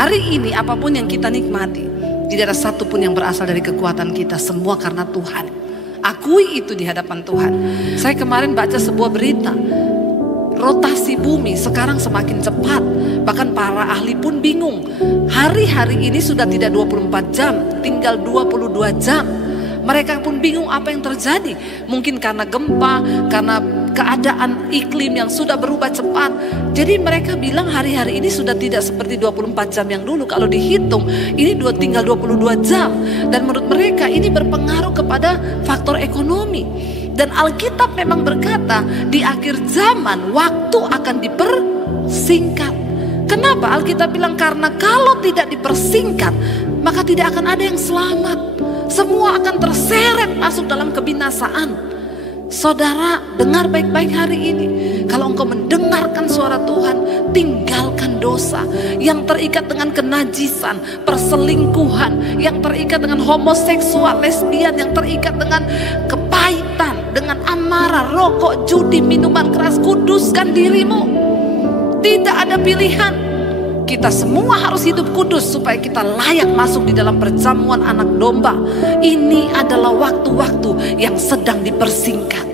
Hari ini apapun yang kita nikmati, tidak ada satupun yang berasal dari kekuatan kita, semua karena Tuhan. Akui itu di hadapan Tuhan. Saya kemarin baca sebuah berita, rotasi bumi sekarang semakin cepat. Bahkan para ahli pun bingung. Hari-hari ini sudah tidak 24 jam, tinggal 22 jam. Mereka pun bingung apa yang terjadi. Mungkin karena gempa, karena keadaan iklim yang sudah berubah cepat. Jadi mereka bilang hari-hari ini sudah tidak seperti 24 jam yang dulu. Kalau dihitung ini tinggal 22 jam. Dan menurut mereka ini berpengaruh kepada faktor ekonomi. Dan Alkitab memang berkata di akhir zaman waktu akan dipersingkat. Kenapa Alkitab bilang? Karena kalau tidak dipersingkat maka tidak akan ada yang selamat. Semua akan terseret masuk dalam kebinasaan. Saudara, dengar baik-baik hari ini. Kalau engkau mendengarkan suara Tuhan, tinggalkan dosa yang terikat dengan kenajisan, perselingkuhan, yang terikat dengan homoseksual, lesbian, yang terikat dengan kepahitan, dengan amarah, rokok, judi, minuman keras. Kuduskan dirimu. Tidak ada pilihan. Kita semua harus hidup kudus supaya kita layak masuk di dalam perjamuan anak domba. Ini adalah waktu-waktu yang sedang dipersingkat.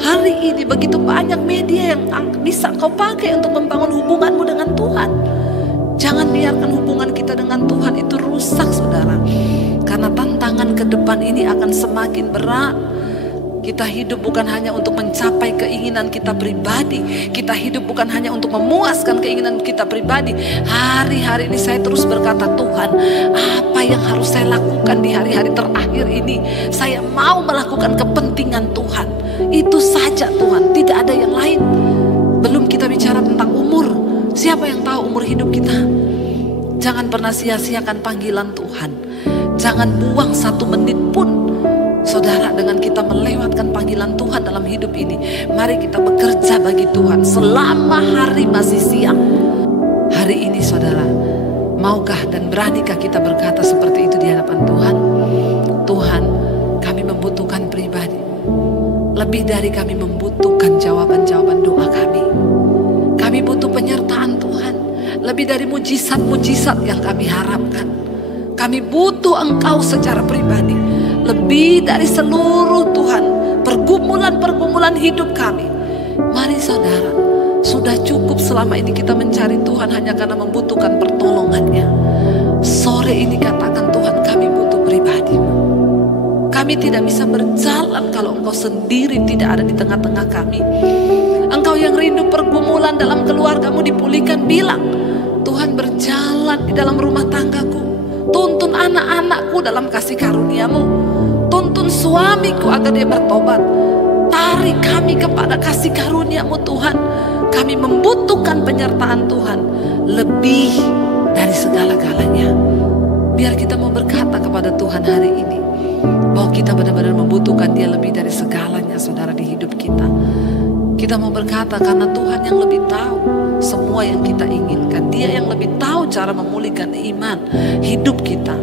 Hari ini begitu banyak media yang bisa kau pakai untuk membangun hubunganmu dengan Tuhan. Jangan biarkan hubungan kita dengan Tuhan itu rusak, saudara. Karena tantangan ke depan ini akan semakin berat. Kita hidup bukan hanya untuk mencapai keinginan kita pribadi. Kita hidup bukan hanya untuk memuaskan keinginan kita pribadi. Hari-hari ini saya terus berkata, Tuhan, apa yang harus saya lakukan di hari-hari terakhir ini? Saya mau melakukan kepentingan Tuhan. Itu saja Tuhan, tidak ada yang lain. Belum kita bicara tentang umur. Siapa yang tahu umur hidup kita? Jangan pernah sia-siakan panggilan Tuhan. Jangan buang 1 menit pun. Saudara, dengan kita melewatkan panggilan Tuhan dalam hidup ini, mari kita bekerja bagi Tuhan selama hari masih siang. Hari ini saudara, maukah dan beranikah kita berkata seperti itu di hadapan Tuhan? Tuhan, kami membutuhkan pribadi. Lebih dari kami membutuhkan jawaban-jawaban doa kami. Kami butuh penyertaan Tuhan. Lebih dari mujizat-mujizat yang kami harapkan. Kami butuh Engkau secara pribadi. Lebih dari seluruh Tuhan pergumulan-pergumulan hidup kami. Mari saudara, sudah cukup selama ini kita mencari Tuhan hanya karena membutuhkan pertolongannya. Sore ini katakan, Tuhan, kami butuh pribadi. Kami tidak bisa berjalan kalau Engkau sendiri tidak ada di tengah-tengah kami. Engkau yang rindu pergumulan dalam keluargamu dipulihkan, bilang, Tuhan, berjalan di dalam rumah tanggaku. Tuntun anak-anakku dalam kasih karunia-Mu. Tuntun suamiku agar dia bertobat. Tarik kami kepada kasih karunia-Mu Tuhan. Kami membutuhkan penyertaan Tuhan lebih dari segala-galanya. Biar kita mau berkata kepada Tuhan hari ini bahwa kita benar-benar membutuhkan Dia lebih dari segalanya, saudara, di hidup kita. Kita mau berkata karena Tuhan yang lebih tahu semua yang kita inginkan. Dia yang lebih tahu cara memulihkan iman hidup kita.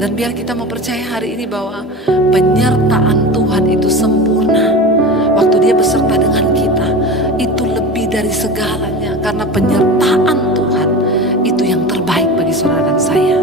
Dan biar kita mau percaya hari ini bahwa penyertaan Tuhan itu sempurna. Waktu Dia beserta dengan kita, itu lebih dari segalanya. Karena penyertaan Tuhan itu yang terbaik bagi saudara dan saya.